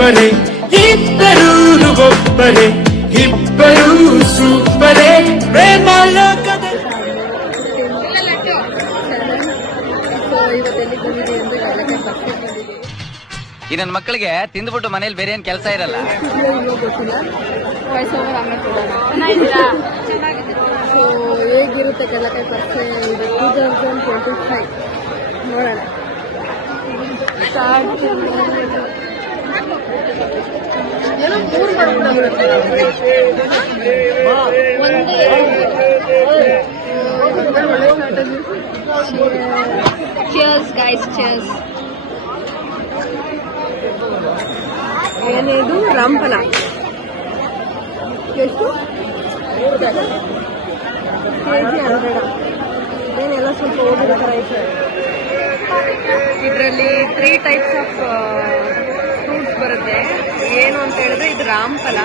ಸೂಪರೇ ಇಬ್ಬರೂ ಒಬ್ಬರೇ ಇಬ್ಬರೂ ಸೂಪರೇ ಪ್ರೇಮ ಲೋಕದ ಈ ನನ್ನ ಮಕ್ಕಳಿಗೆ ತಿಂದ್ಬಿಟ್ಟು ಮನೇಲಿ ಬೇರೆ ಏನ್ ಕೆಲಸ ಇರಲ್ಲ. ಹೇಗಿರುತ್ತೆ ಕಲ್ಲಕಾಯಿ ಪರಿಚಯ 2025 ನೋಡೋಣ. Cheers guys, cheers. ಏನಿದು ರಾಮಫಲ ಎಷ್ಟು ಕೆಜಿ 100. ಏನೆಲ್ಲ ಸ್ವಲ್ಪ ಹೋಗಿರೋ ಥರ ಐತೆ. ಇದರಲ್ಲಿ 3 ಟೈಪ್ಸ್ ಆಫ್ ಫ್ರೂಟ್ಸ್ ಬರುತ್ತೆ. ಏನು ಅಂತ ಹೇಳಿದ್ರೆ ಇದು ರಾಮಫಲ,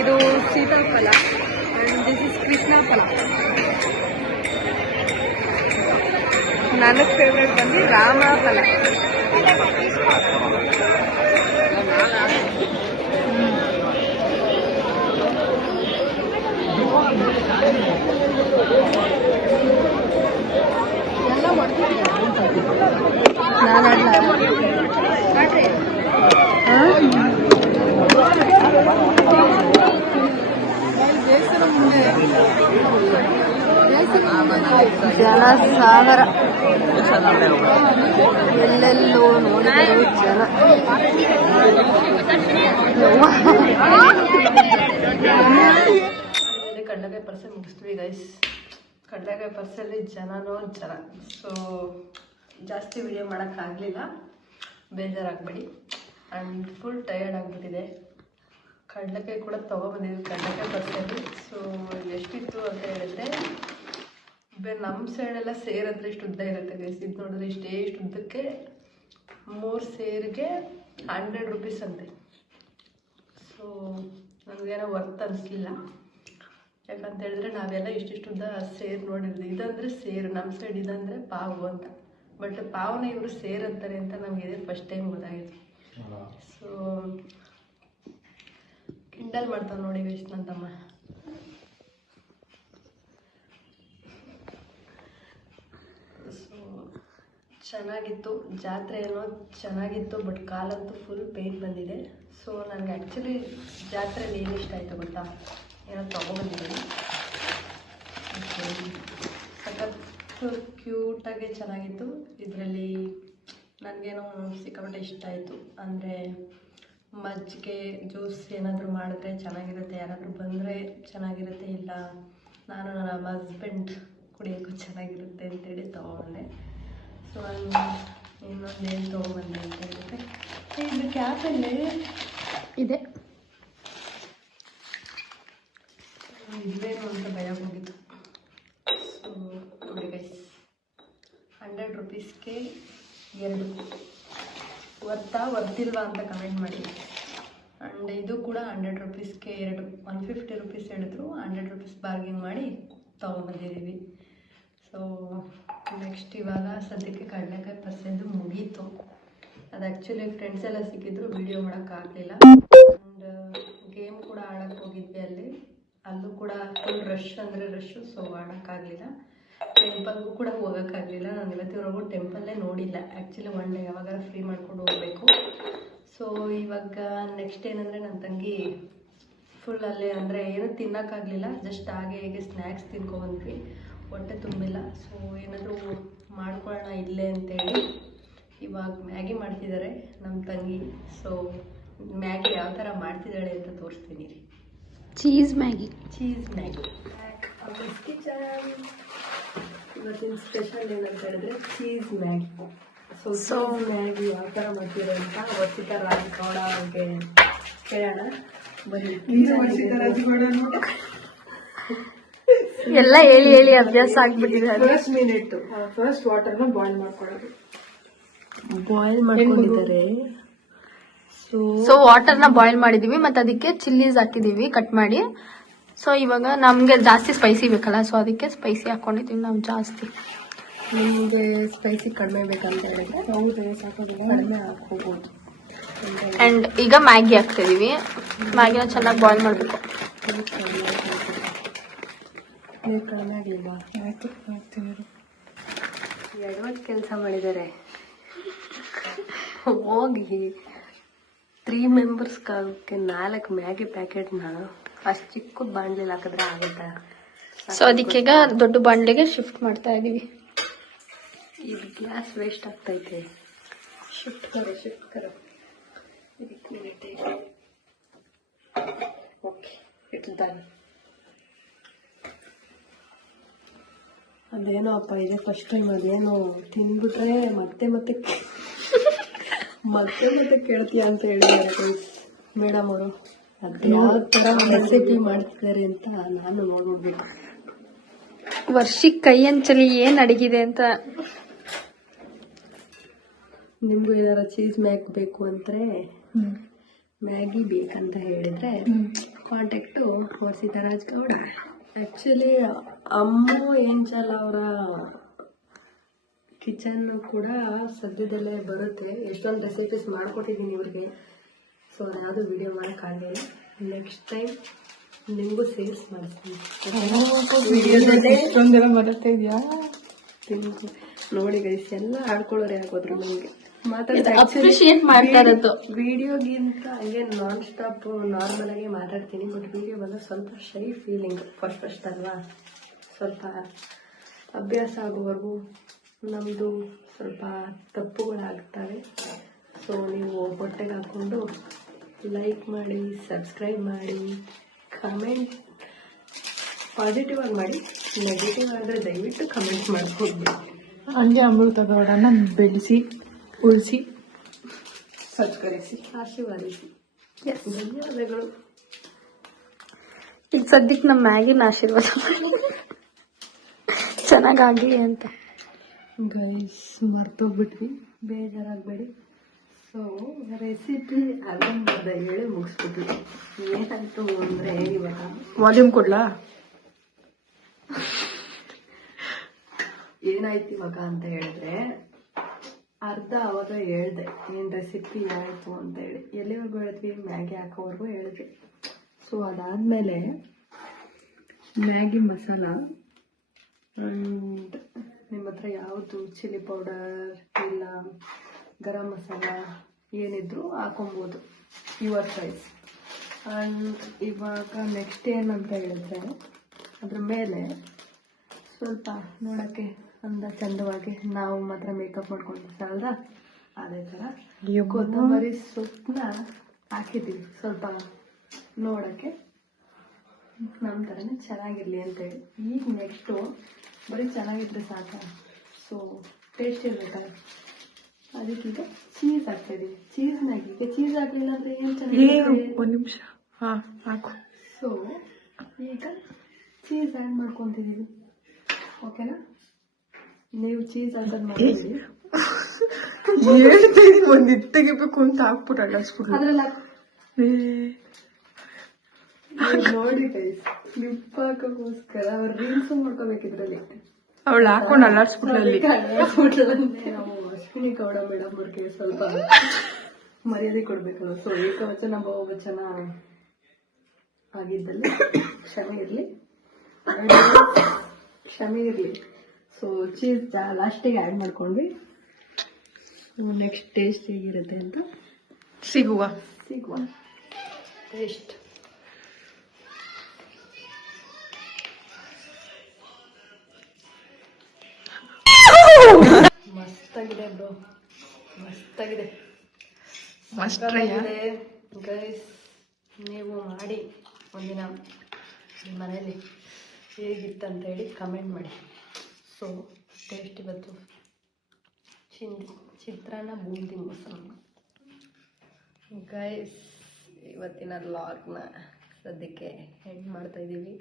ಇದು ಸೀತಾಫಲ ಆ್ಯಂಡ್ ದಿಸ್ ಇಸ್ ಕೃಷ್ಣ ಫಲ. ನನಗೆ ಫೇವ್ರೇಟ್ ಬಂದು ರಾಮಫಲ. ಜನ ಸಾಗರ, ಎಲ್ಲೆಲ್ಲೋ ನೋಡಿದರು ಜನ. ಕಡಲೆಕಾಯಿ ಪರ್ಸೆ ಮುಗಿಸ್ತೀವಿ ಗೈಸ್. ಕಡಲೆಕಾಯಿ ಪರ್ಸಲ್ಲಿ ಜನನೋ ಜನ. ಸೊ ಜಾಸ್ತಿ ವಿಡಿಯೋ ಮಾಡೋಕ್ಕಾಗಲಿಲ್ಲ, ಬೇಜಾರಾಗಬೇಡಿ. ಆ್ಯಂಡ್ ಫುಲ್ ಟಯರ್ಡ್ ಆಗಿಬಿಟ್ಟಿದೆ. ಕಡಲೆಕಾಯಿ ಕೂಡ ತೊಗೊಬಂದಿದ್ವಿ ಕಡಲೆಕಾಯಿ ಪರ್ಸಲ್ಲಿ. ಸೊ ಎಷ್ಟಿತ್ತು ಅಂತ ಹೇಳಿದ್ರೆ ನಮ್ಮ ಸೈಡೆಲ್ಲ ಸೇರಂದ್ರೆ ಇಷ್ಟು ಉದ್ದ ಇರುತ್ತೆ ಗೈಸ್. ಇದು ನೋಡಿದ್ರೆ ಇಷ್ಟು ಉದ್ದಕ್ಕೆ 3 ಸೇರಿಗೆ 100 ರೂಪೀಸ್ ಅಂತೆ. ಸೊ ನನಗೇನೋ ವರ್ತ್ ಅನಿಸ್ಲಿಲ್ಲ. ಯಾಕಂತ ಹೇಳಿದ್ರೆ ನಾವೆಲ್ಲ ಇಷ್ಟಿಷ್ಟುದ್ದ ಸೇರು ನೋಡಿದ್ವಿ. ಇದಂದರೆ ಸೇರು, ನಮ್ಮ ಸೈಡ್ ಇದಂದರೆ ಪಾವು ಅಂತ. ಬಟ್ ಪಾವನ ಇವರು ಸೇರು ಅಂತಾರೆ ಅಂತ ನಮಗೆ ಇದೇ ಫಸ್ಟ್ ಟೈಮ್ ಗೊತ್ತಾಗಿತ್ತು. ಸೊ ಕಿಂಡಲ್ ಮಾಡ್ತಾವೆ ನೋಡಿ ಗೈಸ್ ನನ್ನ ತಮ್ಮ. ಸೊ ಚೆನ್ನಾಗಿತ್ತು ಜಾತ್ರೆ, ಏನೋ ಚೆನ್ನಾಗಿತ್ತು. ಬಟ್ ಕಾಲಂತೂ ಫುಲ್ ಪೇಯ್ನ್ ಬಂದಿದೆ. ಸೊ ನನಗೆ ಆ್ಯಕ್ಚುಲಿ ಜಾತ್ರೆಯಲ್ಲಿ ಏನು ಇಷ್ಟ ಆಯಿತು ಗೊತ್ತಾ, ಏನೋ ತೊಗೊಬಂದಿದ್ದೀನಿ. ಸಖತ್ತು ಕ್ಯೂಟಾಗಿ ಚೆನ್ನಾಗಿತ್ತು. ಇದರಲ್ಲಿ ನನಗೇನೋ ಸಿಕ್ಕಾಪಟ್ಟೆ ಇಷ್ಟ ಆಯಿತು. ಅಂದರೆ ಮಜ್ಜಿಗೆ ಜ್ಯೂಸ್ ಏನಾದರೂ ಮಾಡಿದ್ರೆ ಚೆನ್ನಾಗಿರುತ್ತೆ, ಯಾರಾದರೂ ಬಂದರೆ ಚೆನ್ನಾಗಿರುತ್ತೆ, ಇಲ್ಲ ನಾನು ನಮ್ಮ ಹಸ್ಬೆಂಡ್ ಕುಡಿಯೋಕ್ಕೂ ಚೆನ್ನಾಗಿರುತ್ತೆ ಅಂತೇಳಿ ತೊಗೊಂಡೆ. ಸೊ ನಾನು ಇನ್ನೊಂದೇನು ತೊಗೊಂಬಂದೆ ಅಂತ ಹೇಳಿದ್ರೆ ಇದು ಕ್ಯಾಪಲ್ಲೇ ಇದೆ. ಇದೇನು ಅಂತ ಭಯ ಹೋಗಿತ್ತು. ಸೊ ನೋಡಿ ಗೈಸ್, 100 ರೂಪೀಸ್ಗೆ 2 ವರ್ತಿಲ್ವಾ ಅಂತ ಕಮೆಂಟ್ ಮಾಡಿ. ಆ್ಯಂಡ್ ಇದು ಕೂಡ 100 ರೂಪೀಸ್ಗೆ 2, 150 ರೂಪೀಸ್ ಹೇಳಿದ್ರು, 100 ರೂಪೀಸ್ ಬಾರ್ಗಿಂಗ್ ಮಾಡಿ ತೊಗೊಂಬಂದಿದ್ದೀವಿ. ಸೊ ನೆಕ್ಸ್ಟ್ ಇವಾಗ ಸದ್ಯಕ್ಕೆ ಕಡಲೆಕಾಯಿ ಪರ್ಸೆಂದು ಮುಗೀತು. ಅದು ಆ್ಯಕ್ಚುಲಿ ಫ್ರೆಂಡ್ಸ್ ಎಲ್ಲ ಸಿಕ್ಕಿದ್ರು, ವೀಡಿಯೋ ಮಾಡೋಕ್ಕಾಗಲಿಲ್ಲ. ಆ್ಯಂಡ್ ಗೇಮ್ ಕೂಡ ಆಡೋಕ್ಕೆ ಹೋಗಿದ್ವಿ. ಅಲ್ಲೂ ಕೂಡ ಫುಲ್ ರಶ್ ಅಂದರೆ ರಶ್ಶು. ಸೊ ಆಡೋಕ್ಕಾಗಲಿಲ್ಲ. ಟೆಂಪಲ್ಗೂ ಕೂಡ ಹೋಗೋಕ್ಕಾಗಲಿಲ್ಲ. ನಾನು ಇವತ್ತಿವರೆಗೂ ಟೆಂಪಲ್ಲೇ ನೋಡಿಲ್ಲ ಆ್ಯಕ್ಚುಲಿ. ಒನ್ ಡೇ ಯಾವಾಗಾರ ಫ್ರೀ ಮಾಡ್ಕೊಂಡು ಹೋಗಬೇಕು. ಸೊ ಇವಾಗ ನೆಕ್ಸ್ಟ್ ಏನಂದರೆ ನನ್ನ ತಂಗಿ ಫುಲ್ ಅಲ್ಲೇ, ಅಂದರೆ ಏನೂ ತಿನ್ನೋಕ್ಕಾಗಲಿಲ್ಲ, ಜಸ್ಟ್ ಹಾಗೆ ಹೇಗೆ ಸ್ನ್ಯಾಕ್ಸ್ ತಿನ್ಕೊಬಂದ್ವಿ, ಹೊಟ್ಟೆ ತುಂಬಿಲ್ಲ. ಸೊ ಏನಾದರೂ ಮಾಡ್ಕೊಳ್ಳೋಣ ಇಲ್ಲೇ ಅಂತೇಳಿ ಇವಾಗ ಮ್ಯಾಗಿ ಮಾಡ್ತಿದ್ದಾರೆ ನಮ್ಮ ತಂಗಿ. ಸೊ ಮ್ಯಾಗಿ ಯಾವ ಥರ ಮಾಡ್ತಿದ್ದಾಳೆ ಅಂತ ತೋರಿಸ್ತೀನಿ ರೀ. Cheese Maggi kitchen. ಇವತ್ತಿನ ಸ್ಪೆಷಲ್ ಏನಂತ ಹೇಳಿದ್ರೆ ಚೀಸ್ ಮ್ಯಾಗಿ. ಸೊ ಮ್ಯಾಗಿ ಯಾವ ಥರ ಮಾಡ್ತೀರಾ ಅಂತ ವರ್ಷಿತಾ ರಾಜಗೌಡ ಅವ್ರಿಗೆ ಕೇಳೋಣ ಬನ್ನಿ. ಎಲ್ಲ ಹೇಳಿ ಹೇಳಿ ಅಭ್ಯಾಸ ಆಗ್ಬಿಟ್ಟಿದೆ. ಫಸ್ಟ್ ವಾಟರ್ನ ಬಾಯ್ಲ್ ಮಾಡ್ಕೊಂಡಿದ್ದಾರೆ. ಸೊ ವಾಟರ್ನ ಬಾಯ್ಲ್ ಮಾಡಿದೀವಿ, ಮತ್ತೆ ಅದಕ್ಕೆ ಚಿಲ್ಲೀಸ್ ಹಾಕಿದೀವಿ ಕಟ್ ಮಾಡಿ. ಸೊ ಇವಾಗ ನಮ್ಗೆ ಜಾಸ್ತಿ ಸ್ಪೈಸಿ ಬೇಕಲ್ಲ, ಸೊ ಅದಕ್ಕೆ ಸ್ಪೈಸಿ ಹಾಕೊಂಡಿದೀವಿ ನಾವು ಜಾಸ್ತಿ. ನಿಮಗೆ ಸ್ಪೈಸಿ ಕಡಿಮೆ ಬೇಕಂತ ಹೇಳಿದ್ರೆ ಕಡಿಮೆ ಹಾಕೋಬಹುದು. ಆ್ಯಂಡ್ ಈಗ ಮ್ಯಾಗಿ ಹಾಕ್ತಿದೀವಿ. ಮ್ಯಾಗಿನ ಚೆನ್ನಾಗಿ ಬಾಯ್ಲ್ ಮಾಡಬೇಕು. ನೀರು ಕಡಿಮೆ ಆಗಲಿಲ್ಲ. ಎಡವಟ್ ಕೆಲಸ ಮಾಡಿದ್ದಾರೆ. ಹೋಗಿ 3 ಮೆಂಬರ್ಸ್ಗೆ 4 ಮ್ಯಾಗಿ ಪ್ಯಾಕೆಟ್ನ ಅಷ್ಟು ಚಿಕ್ಕ ಬಾಣಲೆಲಿ ಹಾಕಿದ್ರೆ ಆಗುತ್ತಾ? ಸೊ ಅದಕ್ಕೀಗ ದೊಡ್ಡ ಬಾಣಲೆಗೆ ಶಿಫ್ಟ್ ಮಾಡ್ತಾ ಇದೀವಿ. ಇದು ಗ್ಯಾಸ್ ವೇಸ್ಟ್ ಆಗ್ತೈತೆ. ಶಿಫ್ಟ್ ಕರೋ ಓಕೆ ಇಟ್ಸ್ ಡನ್. ಅದೇನೋ ಅಪ್ಪ ಇದೆ ಫಸ್ಟ್ ಟೈಮ್. ಅದೇನೋ ತಿಂದ್ಬಿಟ್ರೆ ಮತ್ತೆ ಮತ್ತೆ ಕೇಳ್ತೀಯ ಅಂತ ಹೇಳಿದ್ದಾರೆ ಮೇಡಮ್ ಅವರು. ಅದು ಯಾವ ಥರ ರೆಸಿಪಿ ಮಾಡ್ತಿದ್ದಾರೆ ಅಂತ ನಾನು ನೋಡ್ಬಿಡ್ಬೇಕು. ವರ್ಷಕ್ಕೆ ಕೈ ಹಂಚಲಿ ಏನು ಅಡಗಿದೆ ಅಂತ. ನಿಮಗೂ ಏನಾರ ಚೀಸ್ ಮ್ಯಾಗ್ ಬೇಕು ಅಂದರೆ ಮ್ಯಾಗಿ ಬೇಕಂತ ಹೇಳಿದರೆ ಕಾಂಟ್ಯಾಕ್ಟು ವಸಿತರಾಜ್ ಗೌಡ. ಆ್ಯಕ್ಚುಲಿ ಅಮ್ಮು ಏಂಜಲ್ ಅವರ ಕಿಚನ್ನು ಕೂಡ ಸದ್ಯದಲ್ಲೇ ಬರುತ್ತೆ. ಎಷ್ಟೊಂದು ರೆಸಿಪೀಸ್ ಮಾಡಿಕೊಟ್ಟಿದ್ದೀನಿ ಇವ್ರಿಗೆ. ಸೊ ಅದ್ಯಾವುದು ವಿಡಿಯೋ ಮಾಡೋಕ್ಕಾಗಲಿಲ್ಲ. ನೆಕ್ಸ್ಟ್ ಟೈಮ್ ನಿಮಗೂ ಸೇಲ್ಸ್ ಮಾಡಿಸ್ತೀನಿ. ಬರುತ್ತೆ ಇದೆಯಾ ನೋಡಿ ಗೈಸ್, ಎಲ್ಲ ಆಡ್ಕೊಳ್ಳೋರೆ ಆಗೋದ್ರು ನನಗೆ ಅಪ್ರಿಶಿಯೇಟ್ ಮಾಡ್ತಾ ಇರೋದು. ವಿಡಿಯೋಗಿಂತ ಹಂಗೆ ನಾನ್ ಸ್ಟಾಪ್ ನಾರ್ಮಲ್ ಆಗಿ ಮಾತಾಡ್ತೀನಿ. ಬಟ್ ವಿಡಿಯೋ ಬಂದ ಸ್ವಲ್ಪ ಶೈ ಫೀಲಿಂಗ್ ಫಸ್ಟ್ ಅಲ್ವಾ. ಸ್ವಲ್ಪ ಅಭ್ಯಾಸ ಆಗೋವರೆಗೂ ನಮ್ಮದು ಸ್ವಲ್ಪ ತಪ್ಪುಗಳಾಗ್ತವೆ. ಸೊ ನೀವು ಹೊಟ್ಟೆಗೆ ಹಾಕ್ಕೊಂಡು ಲೈಕ್ ಮಾಡಿ, ಸಬ್ಸ್ಕ್ರೈಬ್ ಮಾಡಿ, ಕಮೆಂಟ್ ಪಾಸಿಟಿವ್ ಆಗಿ ಮಾಡಿ. ನೆಗೆಟಿವ್ ಆದರೆ ದಯವಿಟ್ಟು ಕಮೆಂಟ್ ಮಾಡ್ಕೊಡ್ಬೇಡಿ. ಹಂಗೆ ಅಮೃತ ಗೌಡನ ಬೆಳೆಸಿ ಉಳಿಸಿ ಸತ್ಕರಿಸಿ ಆಶೀರ್ವಾದಿಸಿ. ಧನ್ಯವಾದಗಳು. ಈಗ ಸದ್ಯಕ್ಕೆ ನಮ್ಮ ಮ್ಯಾಗಿನ ಆಶೀರ್ವಾದ ಚೆನ್ನಾಗಾಗಲಿ ಅಂತ. ಗೈಸ್ ಮರ್ತೋಗ್ಬಿಟ್ವಿ, ಬೇಜಾರಾಗಬೇಡಿ. ಸೊ ರೆಸಿಪಿ ಅರ್ಧಂಬರ್ಧ ಹೇಳಿ ಮುಗಿಸ್ಬಿಟ್ವಿ. ಏನಾಯ್ತು ಅಂದರೆ ಇವಾಗ ವಾಲ್ಯೂಮ್ ಕೊಡ್ಲಾ? ಏನಾಯ್ತು ಇವಾಗ ಅಂತ ಹೇಳಿದ್ರೆ, ಅರ್ಧ ಅವಾಗ ಹೇಳ್ದೆ ಏನು ರೆಸಿಪಿ ಆಯಿತು ಅಂತ ಹೇಳಿ. ಎಲ್ಲಿವರೆಗೂ ಹೇಳಿದ್ವಿ? ಮ್ಯಾಗಿ ಹಾಕೋವರೆಗೂ ಹೇಳಿದ್ವಿ. ಸೊ ಅದಾದಮೇಲೆ ಮ್ಯಾಗಿ ಮಸಾಲ ಆ್ಯಂಡ್ ನಿಮ್ಮ ಹತ್ರ ಯಾವುದು ಚಿಲ್ಲಿ ಪೌಡರ್ ಇಲ್ಲ ಗರಂ ಮಸಾಲ ಏನಿದ್ರು ಹಾಕೊಬೋದು, ಯುವರ್ ಚಾಯ್ಸ್. ಆ್ಯಂಡ್ ಇವಾಗ ನೆಕ್ಸ್ಟ್ ಏನಂತ ಹೇಳಿದ್ರೆ, ಅದ್ರ ಮೇಲೆ ಸ್ವಲ್ಪ ನೋಡೋಕ್ಕೆ ಅಂದ ಚಂದವಾಗಿ ನಾವು ಮಾತ್ರ ಮೇಕಪ್ ಮಾಡ್ಕೊಂಡಿರ್ತಾರಲ್ಲ ಅದೇ ಥರ ಕೊತ್ತಂಬರಿ ಸೊಪ್ಪನ್ನ ಹಾಕಿದ್ದೀವಿ. ಸ್ವಲ್ಪ ನೋಡೋಕ್ಕೆ ನಮ್ಮ ಥರನೇ ಚೆನ್ನಾಗಿರಲಿ ಅಂತೇಳಿ. ಈಗ ನೆಕ್ಸ್ಟು ಬರೀ ಚೆನ್ನಾಗಿದ್ರೆ ಸಾಕ, ಸೊ ಟೇಸ್ಟ್ ಇರ್ಬೇಕಾದ್ರೆ ಅದಕ್ಕೀಗ ಚೀಸ್ ಹಾಕ್ತಾಯಿದ್ದೀವಿ. ಚೀಸ್ನಾಗೀಗ ಚೀಸ್ ಹಾಕಲಿಲ್ಲ ಅಂದರೆ ಏನು ಚೆನ್ನಾಗಿ. ಒಂದು ನಿಮಿಷ. ಹಾಂ ಹಾಕು. ಸೊ ಈಗ ಚೀಸ್ ಆ್ಯಡ್ ಮಾಡ್ಕೊತಿದ್ದೀವಿ. ಓಕೆನಾ? ನೀವು ಚೀಸ್ ಹಾಕೋದು ಮಾಡಿದ್ದೀವಿ. ಹೇಳ್ತೀನಿ ಒಂದು ಇದು ತೆಗಿಬೇಕು ಅಂತ ಹಾಕ್ಬಿಟ್ಟು ಅಡ್ಡಾಡ್ಸ್ಬಿಟ್ಟು ಅದ್ರಲ್ಲಿ ನೋಡಿ ಗೈಸ್, ಕ್ಲಿಪ್ ಹಾಕೋಕ್ಕೋಸ್ಕರ ಅವ್ರು ರೀಲ್ಸ್ ಮಾಡ್ಕೋಬೇಕು ಇದ್ರಲ್ಲಿ. ಅವಳು ಹಾಕೊಂಡು ಅಲ್ಲಾಡ್ಸ್ಬಿಟ್ಲಲ್ಲಿ. ನಾವು ಅಶ್ವಿನಿ ಗೌಡ ಮೇಡಮ್ ಅವ್ರಿಗೆ ಸ್ವಲ್ಪ ಮರ್ಯಾದೆ ಕೊಡ್ಬೇಕಲ್ಲ. ಸೊ ಏಕವಚನ ಬಹುವಚನ ಆಗಿದ್ದಲ್ಲಿ ಕ್ಷಮೆ ಇರಲಿ. ಸೊ ಚೀಸ್ ಲಾಸ್ಟಿಗೆ ಆ್ಯಡ್ ಮಾಡ್ಕೊಂಡ್ವಿ. ನೆಕ್ಸ್ಟ್ ಟೇಸ್ಟ್ ಹೇಗಿರುತ್ತೆ ಅಂತ ಸಿಗುವ ಟೇಸ್ಟ್. ಮಸ್ತಾಗಿದೆ ಬ್ರೋ, ಮಸ್ತಾಗಿದೆ. ಗೈಸ್ ನೀವು ಮಾಡಿ ಒಂದಿನ ನಿಮ್ಮ ಮನೇಲಿ ಹೇಗಿತ್ತಂತ ಹೇಳಿ ಕಮೆಂಟ್ ಮಾಡಿ. ಸೊ ಟೇಸ್ಟ್ ಇವತ್ತು ಚಿತ್ರಾನ್ನ ಬೂಂದಿ ಮೊಸರು. ಗೈಸ್ ಇವತ್ತಿನ ಲಾಗ್ನ ಸದ್ಯಕ್ಕೆ ಎಂಡ್ ಮಾಡ್ತಾಯಿದ್ದೀವಿ.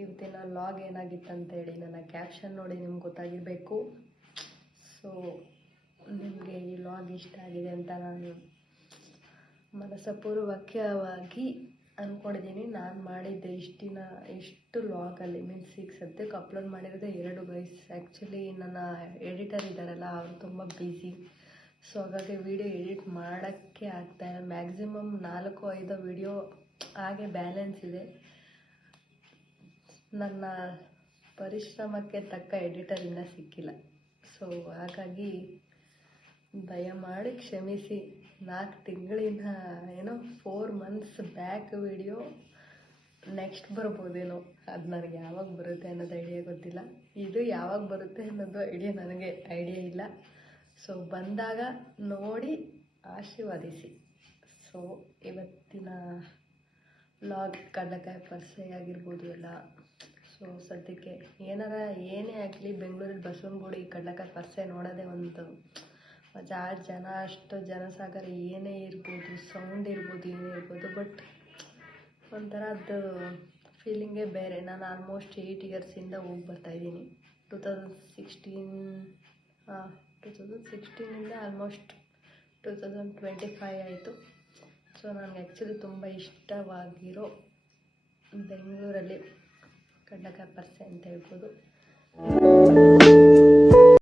ಇವತ್ತಿನ ಲಾಗ್ ಏನಾಗಿತ್ತಂತ ಹೇಳಿ ನನ್ನ ಕ್ಯಾಪ್ಷನ್ ನೋಡಿ ನಿಮ್ಗೆ ಗೊತ್ತಾಗಿರಬೇಕು. ಸೊ ನಿಮಗೆ ಈ ಲಾಗ್ ಇಷ್ಟ ಆಗಿದೆ ಅಂತ ನಾನು ಮನಸ್ಪೂರ್ವಕವಾಗಿ ಅಂದ್ಕೊಂಡಿದ್ದೀನಿ. ನಾನು ಮಾಡಿದ್ದೆ ಇಷ್ಟು ಲಾಗಲ್ಲಿ ಮೀನ್ಸ್ ಈಗ ಸದ್ಯಕ್ಕೆ ಅಪ್ಲೋಡ್ ಮಾಡಿರೋದೇ 2 ಗೈಸ್. ಆ್ಯಕ್ಚುಲಿ ನನ್ನ ಎಡಿಟರ್ ಇದ್ದಾರಲ್ಲ ಅವರು ತುಂಬ ಬ್ಯುಸಿ. ಸೊ ಹಾಗಾಗಿ ವಿಡಿಯೋ ಎಡಿಟ್ ಮಾಡೋಕ್ಕೆ ಆಗ್ತಾಯಿಲ್ಲ. ಮ್ಯಾಕ್ಸಿಮಮ್ 4-5 ವಿಡಿಯೋ ಹಾಗೆ ಬ್ಯಾಲೆನ್ಸ್ ಇದೆ. ನನ್ನ ಪರಿಶ್ರಮಕ್ಕೆ ತಕ್ಕ ಎಡಿಟರ್ ಇನ್ನೂ ಸಿಕ್ಕಿಲ್ಲ. ಸೊ ಹಾಗಾಗಿ ದಯಮಾಡಿ ಕ್ಷಮಿಸಿ. 4 ತಿಂಗಳಿನ 4 ಮಂತ್ಸ್ ಬ್ಯಾಕ್ ವಿಡಿಯೋ ನೆಕ್ಸ್ಟ್ ಬರ್ಬೋದೇನೋ, ಅದು ನನಗೆ ಯಾವಾಗ ಬರುತ್ತೆ ಅನ್ನೋದು ಐಡಿಯಾ ಗೊತ್ತಿಲ್ಲ. ಇದು ಯಾವಾಗ ಬರುತ್ತೆ ಅನ್ನೋದು ನನಗೆ ಐಡಿಯಾ ಇಲ್ಲ. ಸೊ ಬಂದಾಗ ನೋಡಿ ಆಶೀರ್ವದಿಸಿ. ಸೊ ಇವತ್ತಿನ ವ್ಲಾಗ್ ಕಡಲೆಕಾಯಿ ಪರಿಚಯ ಆಗಿರ್ಬೋದು ಎಲ್ಲ. ಸೊ ಸದ್ಯಕ್ಕೆ ಏನೇ ಆಗಲಿ ಬೆಂಗಳೂರಲ್ಲಿ ಬಸವನಗುಡಿ ಕಡಲೆಕಾಯಿ ಪರಿಚಯ ನೋಡೋದೇ ಒಂದು ಮಜಾ. ಜನ ಅಷ್ಟು ಜನಸಾಗರ ಏನೇ ಇರ್ಬೋದು, ಸೌಂಡ್ ಇರ್ಬೋದು, ಏನೇ ಇರ್ಬೋದು, ಬಟ್ ಒಂಥರ ಅದು ಫೀಲಿಂಗೇ ಬೇರೆ. ನಾನು ಆಲ್ಮೋಸ್ಟ್ 8 ಇಯರ್ಸಿಂದ ಹೋಗಿ ಬರ್ತಾಯಿದ್ದೀನಿ. 2016ಇಂದ ಆಲ್ಮೋಸ್ಟ್ 2025 ಆಯಿತು. ಸೊ ನನಗೆ ಆ್ಯಕ್ಚುಲಿ ತುಂಬ ಇಷ್ಟವಾಗಿರೋ ಬೆಂಗಳೂರಲ್ಲಿ ಕಡಲೆಕಾಯಿ ಪರಿಚಯ ಅಂತ ಹೇಳ್ಬೋದು.